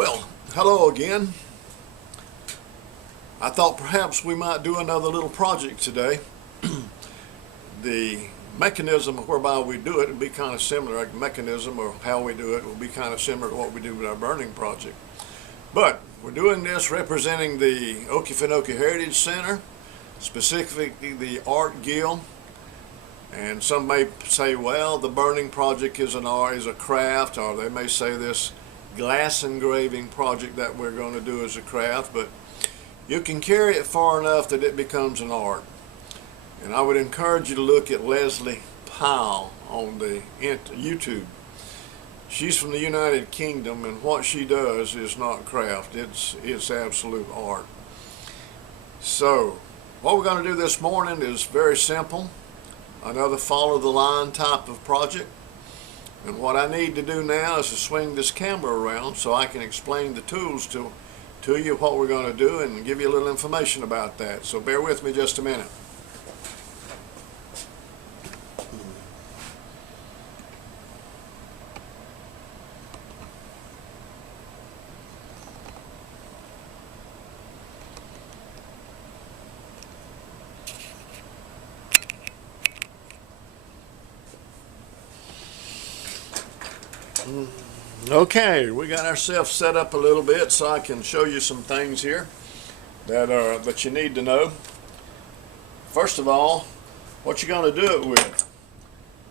Well, hello again. I thought perhaps we might do another little project today. The mechanism whereby we do it would be kind of similar, like the mechanism or how we do it will be kind of similar to what we do with our burning project. But we're doing this representing the Okefenokee Heritage Center, specifically the Art Guild. And some may say, well, the burning project is a craft, or they may say this glass engraving project that we're going to do is a craft, but you can carry it far enough that it becomes an art. And I would encourage you to look at Leslie Powell on the YouTube. She's from the United Kingdom, and what she does is not craft, it's absolute art. So what we're going to do this morning is very simple. Another follow the line type of project. And what I need to do now is to swing this camera around so I can explain the tools to you, what we're going to do, and give you a little information about that. So bear with me just a minute. Okay, we got ourselves set up a little bit so I can show you some things here that you need to know. First of all, what you're going to do it with.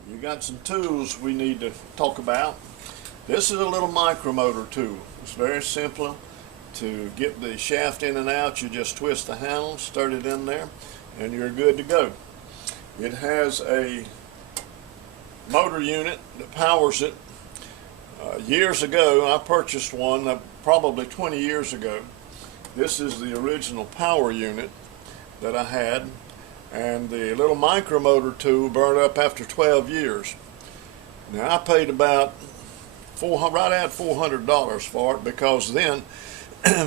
You got some tools we need to talk about. This is a little micromotor tool. It's very simple to get the shaft in and out. You just twist the handle, start it in there, and you're good to go. It has a motor unit that powers it. Years ago, I purchased one, probably 20 years ago. This is the original power unit that I had, and the little micromotor tool burned up after 12 years. Now I paid about right at $400 for it, because then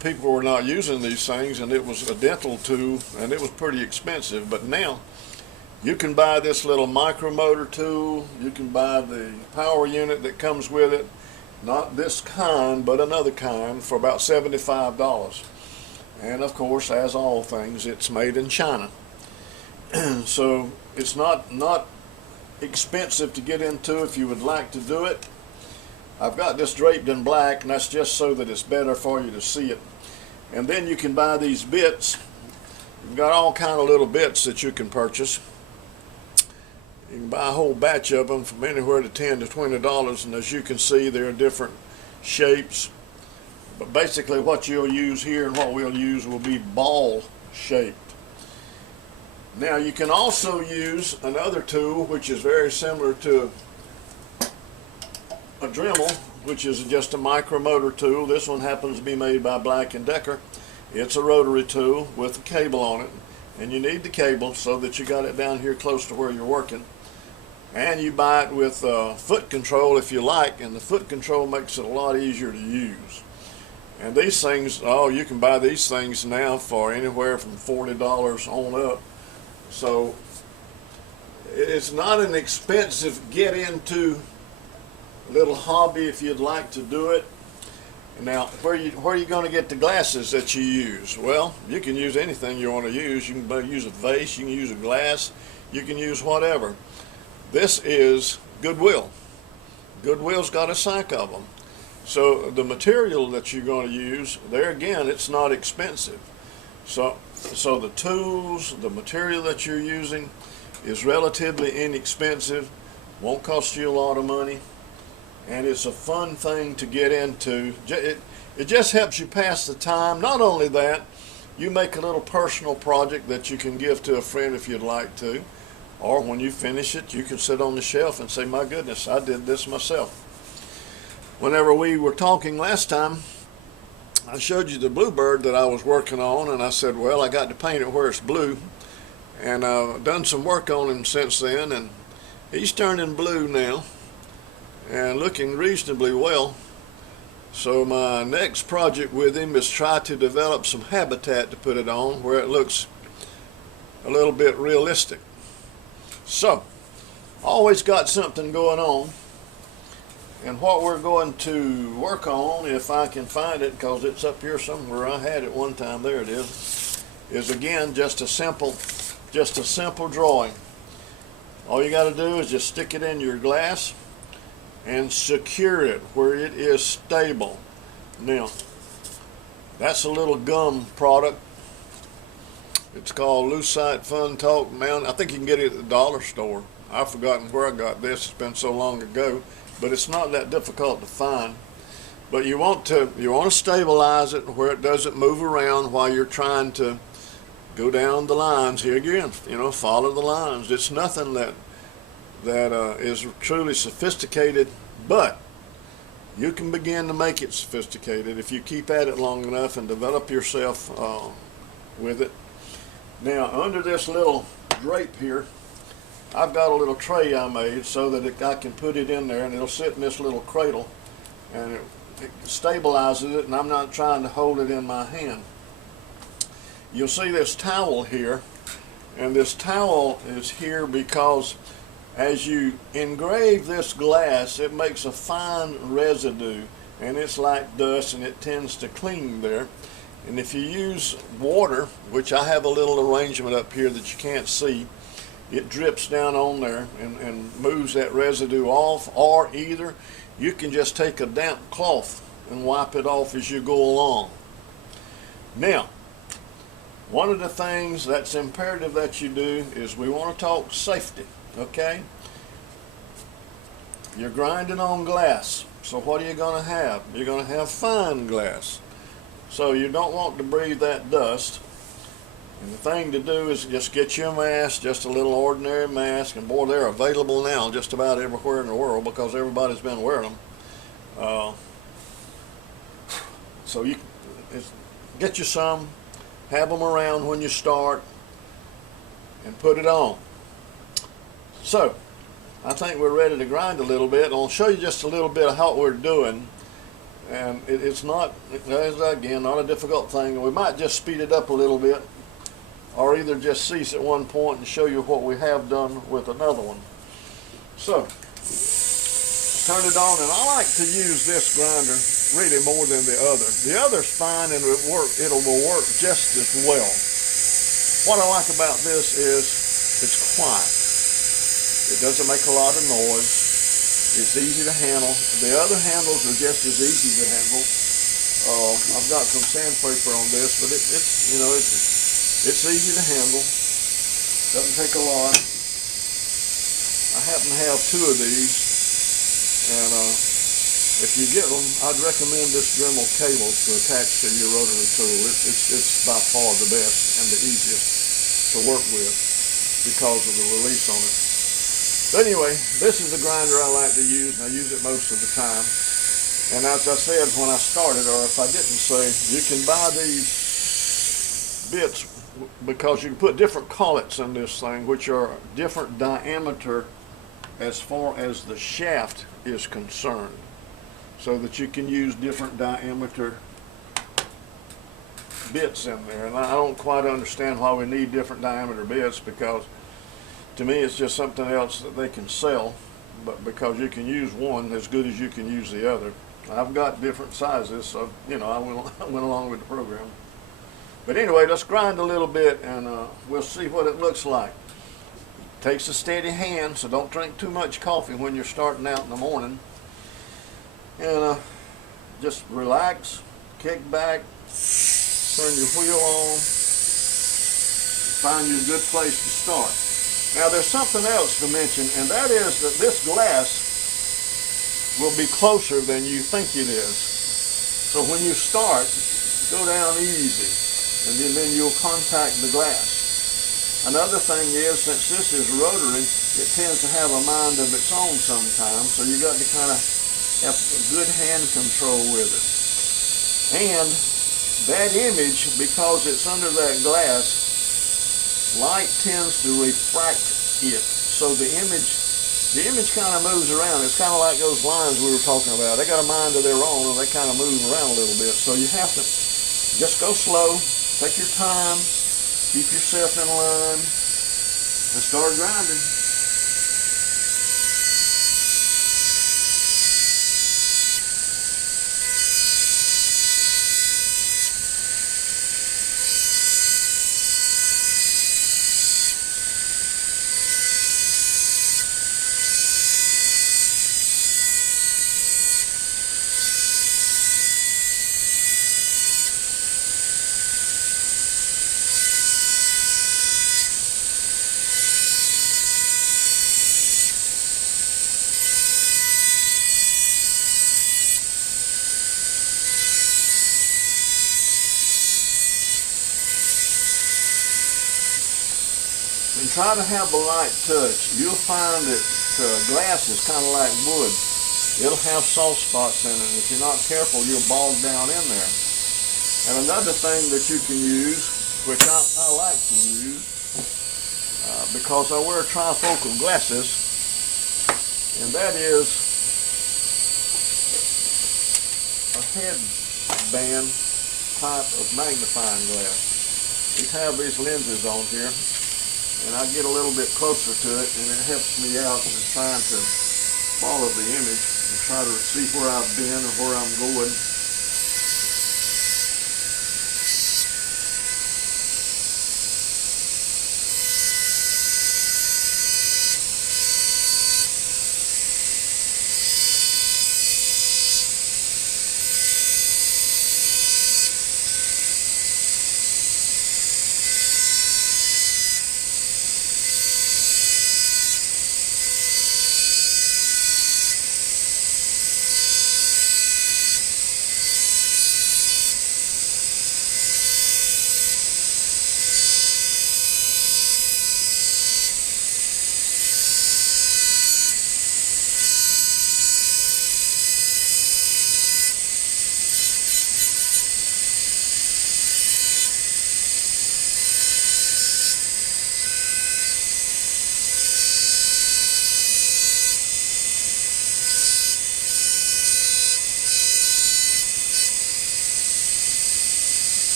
people were not using these things, and it was a dental tool, and it was pretty expensive. But now you can buy this little micromotor tool. You can buy the power unit that comes with it. Not this kind, but another kind, for about $75. And of course, as all things, it's made in China. So it's not expensive to get into if you would like to do it. I've got this draped in black, and that's just so that it's better for you to see it. And then you can buy these bits. You've got all kind of little bits that you can purchase. You can buy a whole batch of them from anywhere to $10 to $20, and as you can see, there are different shapes. But basically what you'll use here and what we'll use will be ball shaped. Now you can also use another tool which is very similar to a Dremel, which is just a micromotor tool. This one happens to be made by Black & Decker. It's a rotary tool with a cable on it, and you need the cable so that you got it down here close to where you're working. And you buy it with foot control if you like, and the foot control makes it a lot easier to use. And these things, you can buy these things now for anywhere from $40 on up. So it's not an expensive get into little hobby if you'd like to do it. Now, where are you going to get the glasses that you use? Well, you can use anything you want to use. You can use a vase, you can use a glass, you can use whatever. This is Goodwill. Goodwill's got a sack of them. So the material that you're going to use, there again, it's not expensive. So the tools, the material that you're using is relatively inexpensive, won't cost you a lot of money, and it's a fun thing to get into. It just helps you pass the time. Not only that, you make a little personal project that you can give to a friend if you'd like to. Or when you finish it, you can sit on the shelf and say, my goodness, I did this myself. Whenever we were talking last time, I showed you the bluebird that I was working on, and I said, well, I got to paint it where it's blue. And I've done some work on him since then, and he's turning blue now and looking reasonably well. So my next project with him is try to develop some habitat to put it on where it looks a little bit realistic. So, always got something going on. And what we're going to work on, if I can find it, because it's up here somewhere, I had it one time, there it is again just a simple drawing. All you got to do is just stick it in your glass and secure it where it is stable. Now, that's a little gum product. It's called Lucite Fun Talk Mount. I think you can get it at the dollar store. I've forgotten where I got this. It's been so long ago, but it's not that difficult to find. But you want to stabilize it where it doesn't move around while you're trying to go down the lines. Here again, follow the lines. It's nothing that is truly sophisticated, but you can begin to make it sophisticated if you keep at it long enough and develop yourself with it. Now, under this little drape here, I've got a little tray I made so that I can put it in there, and it'll sit in this little cradle, and it stabilizes it, and I'm not trying to hold it in my hand. You'll see this towel here, and this towel is here because as you engrave this glass, it makes a fine residue, and it's like dust, and it tends to cling there. And if you use water, which I have a little arrangement up here that you can't see, it drips down on there and moves that residue off, or either you can just take a damp cloth and wipe it off as you go along. Now, one of the things that's imperative that you do is we want to talk safety, okay? You're grinding on glass, so what are you going to have? You're going to have fine glass. So you don't want to breathe that dust. And the thing to do is just get you a mask, just a little ordinary mask, and boy, they're available now just about everywhere in the world because everybody's been wearing them. So you get you some, have them around when you start, and put it on. So I think we're ready to grind a little bit. I'll show you just a little bit of how we're doing. And it's not, again, not a difficult thing. We might just speed it up a little bit, or either just cease at one point and show you what we have done with another one. So, turn it on, and I like to use this grinder really more than the other. The other's fine, and it will work just as well. What I like about this is it's quiet. It doesn't make a lot of noise. It's easy to handle. The other handles are just as easy to handle. I've got some sandpaper on this, but it's easy to handle. Doesn't take a lot. I happen to have two of these, and if you get them, I'd recommend this Dremel cable to attach to your rotary tool. It's by far the best and the easiest to work with because of the release on it. But anyway, this is the grinder I like to use, and I use it most of the time. And as I said when I started, or if I didn't say, you can buy these bits because you can put different collets in this thing, which are different diameter as far as the shaft is concerned, so that you can use different diameter bits in there. And I don't quite understand why we need different diameter bits, because to me it's just something else that they can sell, but because you can use one as good as you can use the other. I've got different sizes, so I went along with the program. But anyway, let's grind a little bit, and we'll see what it looks like. Takes a steady hand, so don't drink too much coffee when you're starting out in the morning. And just relax, kick back, turn your wheel on, find you a good place to start. Now there's something else to mention, and that is that this glass will be closer than you think it is. So when you start, go down easy, and then you'll contact the glass. Another thing is, since this is rotary, it tends to have a mind of its own sometimes, so you got to kind of have good hand control with it. And that image, because it's under that glass, light tends to refract it, so the image kind of moves around. It's kind of like those lines we were talking about. They got a mind of their own, and they kind of move around a little bit. So you have to just go slow, take your time, keep yourself in line, and start grinding. and try to have a light touch. You'll find that glass is kind of like wood. It'll have soft spots in it. If you're not careful, you'll bog down in there. And another thing that you can use, which I like to use, because I wear trifocal glasses, and that is a headband type of magnifying glass. These have these lenses on here, and I get a little bit closer to it, and it helps me out in trying to follow the image and try to see where I've been or where I'm going.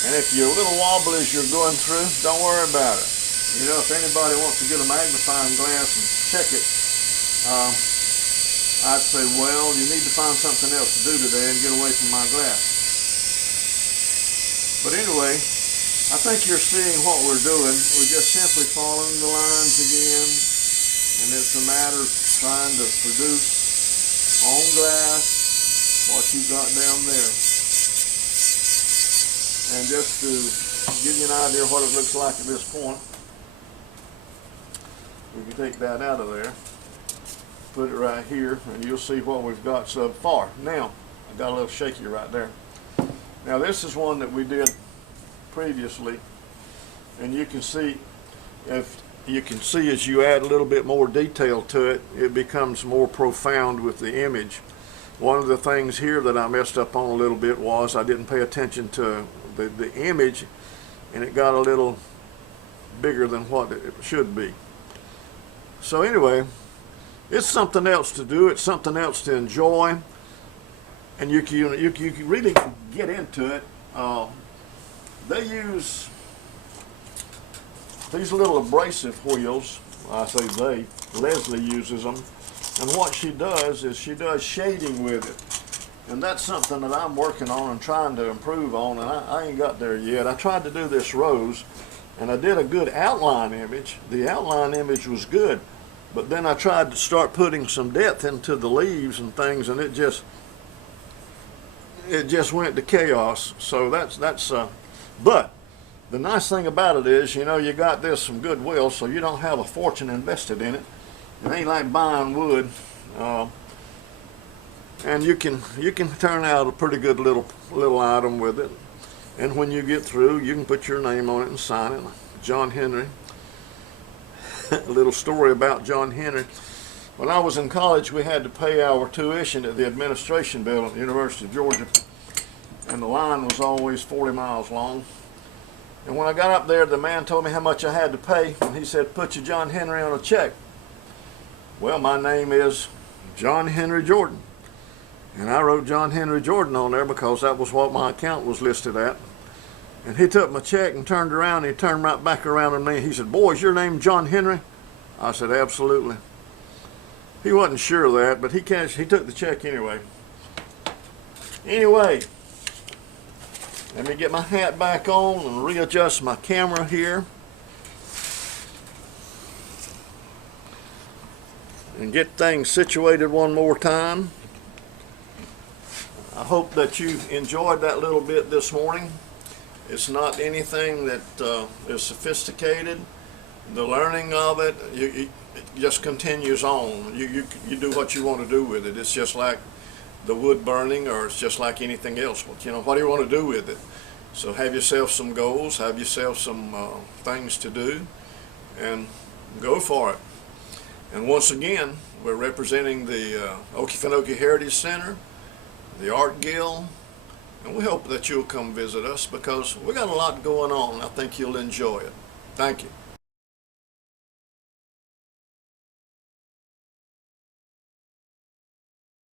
And if you're a little wobbly as you're going through, don't worry about it. You know, if anybody wants to get a magnifying glass and check it, I'd say, well, you need to find something else to do today and get away from my glass. But anyway, I think you're seeing what we're doing. We're just simply following the lines again, and it's a matter of trying to produce on glass what you've got down there. And just to give you an idea of what it looks like at this point, we can take that out of there, put it right here, and you'll see what we've got so far. Now, I got a little shaky right there. Now this is one that we did previously, and you can see, if you can see as you add a little bit more detail to it, it becomes more profound with the image. One of the things here that I messed up on a little bit was I didn't pay attention to the image, and it got a little bigger than what it should be. So anyway, it's something else to do. It's something else to enjoy, and you can really get into it. They use these little abrasive wheels. I say they. Leslie uses them, and what she does is she does shading with it. And that's something that I'm working on and trying to improve on, and I ain't got there yet. I tried to do this rose, and I did a good outline image. The outline image was good, but then I tried to start putting some depth into the leaves and things, and it just went to chaos. So but the nice thing about it is, you know, you got this from Goodwill, so you don't have a fortune invested in it. It ain't like buying wood. And you can turn out a pretty good little item with it. And when you get through, you can put your name on it and sign it. John Henry. A little story about John Henry. When I was in college, we had to pay our tuition at the administration building at the University of Georgia, and the line was always 40 miles long. And when I got up there, the man told me how much I had to pay, and he said, "Put your John Henry on a check." Well, my name is John Henry Jordan. And I wrote John Henry Jordan on there because that was what my account was listed at. And he took my check and turned around, and he turned right back around at me. He said, "Boy, is your name John Henry?" I said, "Absolutely." He wasn't sure of that, but he took the check anyway. Anyway, let me get my hat back on and readjust my camera here. And get things situated one more time. I hope that you enjoyed that little bit this morning. It's not anything that is sophisticated. The learning of it, it just continues on. You do what you want to do with it. It's just like the wood burning, or it's just like anything else. You know, what do you want to do with it? So have yourself some goals, have yourself some things to do, and go for it. And once again, we're representing the Okefenokee Heritage Center, the Art Guild, and we hope that you'll come visit us because we got a lot going on. I think you'll enjoy it. Thank you.